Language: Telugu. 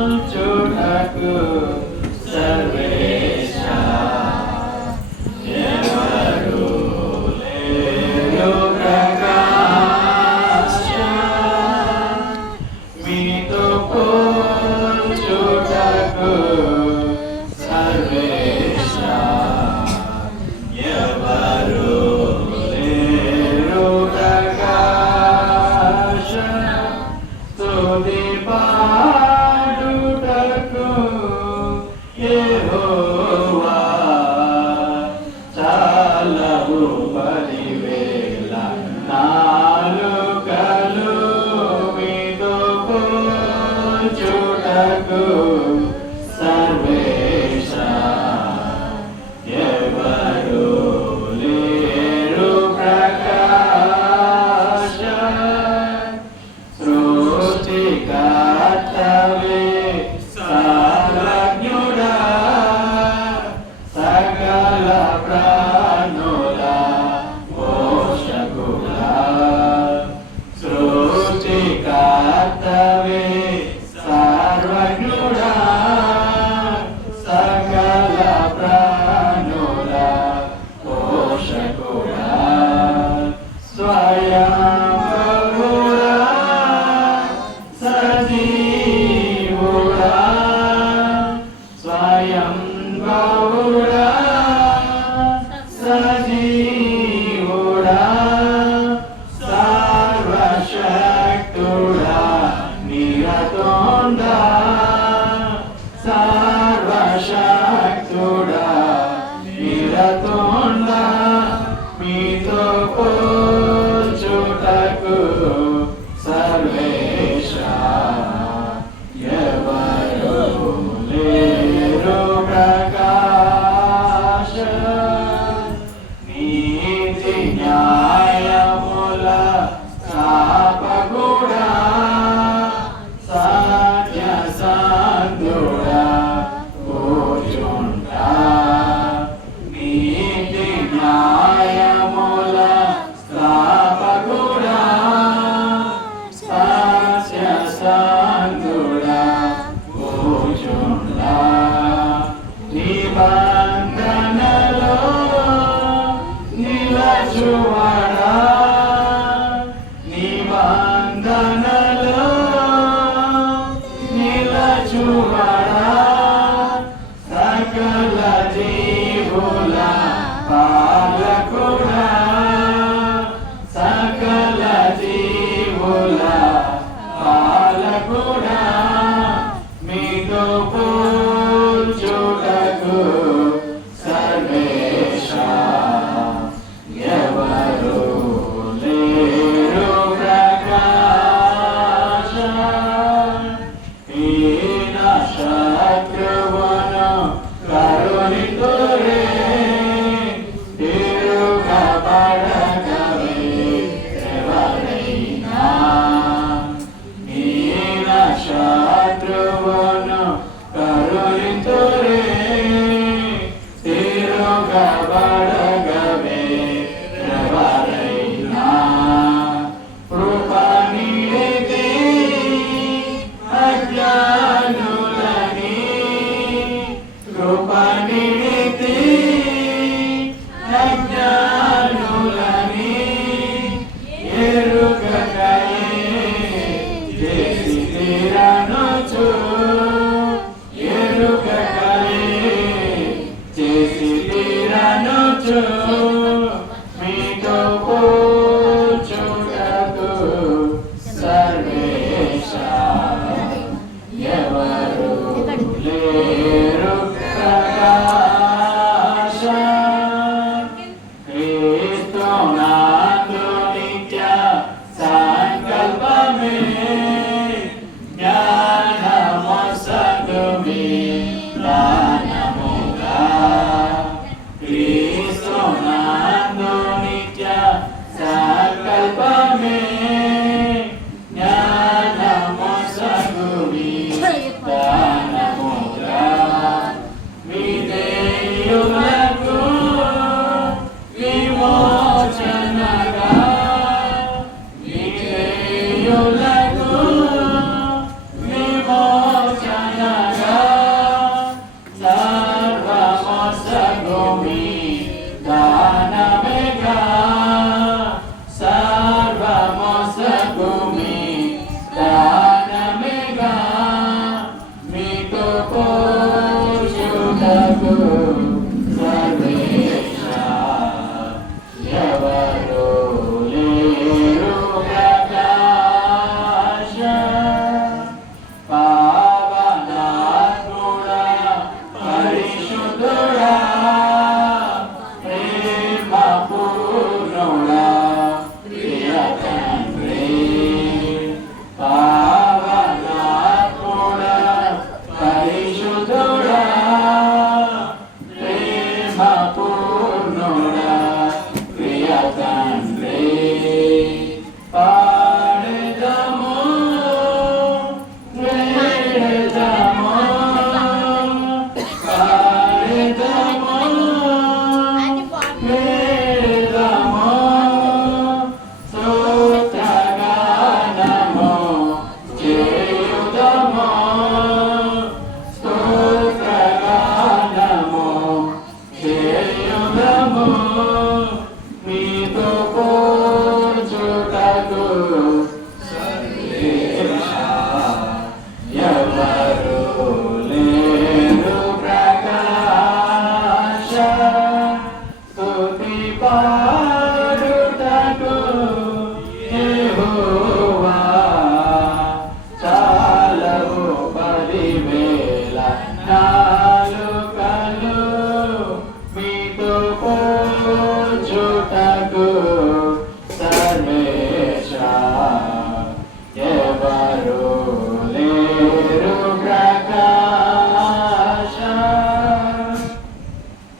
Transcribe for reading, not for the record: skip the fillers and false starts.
పోల్చుటకు సర్వేశా ఎవరు లేరు ప్రకాశ మీతో పోల్చుటకు సర్వేశా ఎవరు లేరు ప్రకాశ స్తుతి పాడుటకు యెహోవా చాలవు పదివేల నాలుకలు మీతో పోల్చుటకు సర్వేశా ఎవరు లేరు ప్రకాశ సృష్టికర్తవే సర్వజ్ఞుడా సకల ప్రాణుల పోషకుడా సృష్టికర్తవే సర్వజ్ఞుడా సకల ప్రాణుల పోషకుడా స్వయంభుడా సజీవుడా స్వయంభుడా సజీవుడా సర్వశక్తుడా నిరతోండా సర్వశక్తుడా నిరతోండా మీతో పోల్చుటకు సర్వేశా ఎవరు లేరు ప్రకాశ నీతి న్యాయముల స్థాపకుడా సత్య సంతుడా కూర్చుంటా నీతి న్యాయముల స్థాపకుడా సత్య సంతుడా కూర్చుంటా నిబంధనలో నిలచువాడా నిబంధనలో నిలచువాడా సకల జీవుల పాలకుడా సకల జీవుల పాలకుడా మీతో పోల్చుటకు సర్వేశా ఎవరు లేరు ప్రకాశ హీన శత్రువును కరుణితురే తిరుగబడగవే ఎవరైనా హీన శత్రువును కరుణితురే తిరుగబడగవే ఎవరైనా కృపనిధి అజ్ఞానులని కృపనిధి అజ్ఞానులని ఎరుగకయే చేసి తీరనుచు ఎరుగకయే చేసి తీరనుచు మొసగుమి దానమేగా సర్వ మొసగుమి దానమేగా మీతో పోషుటకు సర్వేశ ఎవరు లేరు ప్రకాశ పావనాత్ముడా పరిశుద్ధుడా ప్రేమ పూర్ణుడా ప్రియ తండ్రి పావనాత్ముడా పరిశుద్ధుడా ప్రేమ పూర్ణుడా